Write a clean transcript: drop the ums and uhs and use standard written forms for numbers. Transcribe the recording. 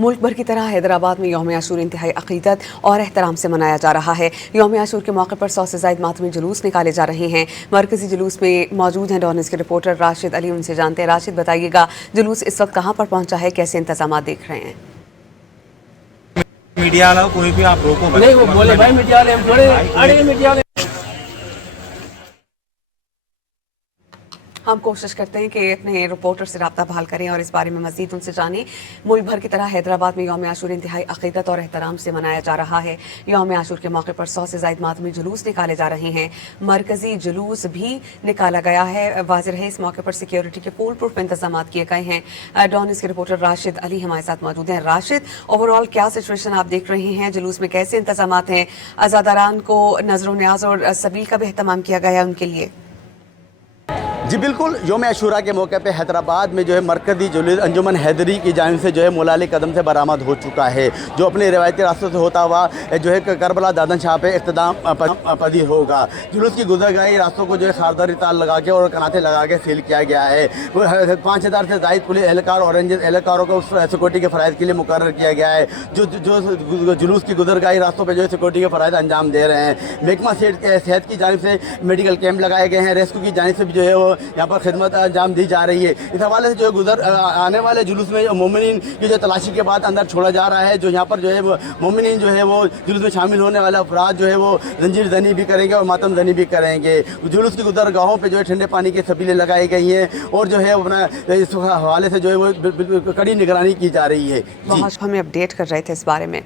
मुल्क भर की तरह हैदराबाद में यौम आशूर इंतहाई अक़ीदत और एहतराम से मनाया जा रहा है। यौम आशूर के मौके पर 100 से ज़ायद मातमी जुलूस निकाले जा रहे हैं। मरकज़ी जुलूस में मौजूद हैं डॉन के रिपोर्टर राशिद अली, उनसे जानते हैं। राशिद, बताइएगा जुलूस इस वक्त कहाँ पर पहुँचा है, कैसे इंतजाम देख रहे हैं? मीडिया वाला कोई भी आप रोको नहीं, वो बोले भाई मीडिया वाले हम थोड़े अड़े मीडिया वाले। हम कोशिश करते हैं कि अपने रिपोर्टर से रब्ता बहाल करें और इस बारे में मज़ीद उनसे जानें। मुल्क भर की तरह हैदराबाद में यौम आशूर इंतहाई अक़ीदत और एहतराम से मनाया जा रहा है। यौम आशूर के मौके पर 100 से ज़ायद मातमी जुलूस निकाले जा रहे हैं। मरकज़ी जुलूस भी निकाला गया है। वाज़ेह है इस मौके पर सिक्योरिटी के फुल प्रूफ इंतजाम किए गए हैं। डॉन के रिपोर्टर राशिद अली हमारे साथ मौजूद हैं। राशिद, ओवरऑल क्या सिचुएशन आप देख रहे हैं? जुलूस में कैसे इंतजाम हैं? अज़ादारान को नज़र न्याज और सबील का भी अहतमाम किया गया है उनके लिए? जी बिल्कुल, यौम आशूरा के मौके पे हैदराबाद में जो है मरकज़ी जुलूस अंजुमन हैदरी की जानिब से जो है मुलाले कदम से बरामद हो चुका है, जो अपने रिवायती रास्तों से होता हुआ जो है करबला दादन शाह पे इख्तिताम पजीर होगा। जुलूस की गुज़रगाही रास्तों को जो है खारदारी तार लगा के और कनाते लगा के सील किया गया है। 5000 से ज़ायद पुलिस एहलकार और रेंजर्स एहलकारों को सिक्योरिटी के फ़राइज़ के लिए मुकर्रर किया गया है, जो जुलूस की गुज़रगाही रास्तों पर जो है सिक्योरिटी के फ़राइज़ अंजाम दे रहे हैं। महकमा सेहत की जानिब से मेडिकल कैंप लगाए गए हैं। रेस्क्यू की जानिब से भी जो है वो यहाँ पर खिदमत अंजाम दी जा रही है। इस हवाले से जो है आने वाले जुलूस में मोमिनीन की जो तलाशी के बाद अंदर छोड़ा जा रहा है, जो यहाँ पर जो है वो मोमिनीन जो है वो जुलूस में शामिल होने वाले अफराद जो है वो जंजीर जनी भी करेंगे और मातम जनी भी करेंगे। जुलूस की गुज़रगाहों पे जो है ठंडे पानी की सबीलें लगाई गई हैं और जो है अपना इस हवाले से जो है वो कड़ी निगरानी की जा रही है। बहुत हमें अपडेट कर रहे थे इस बारे में।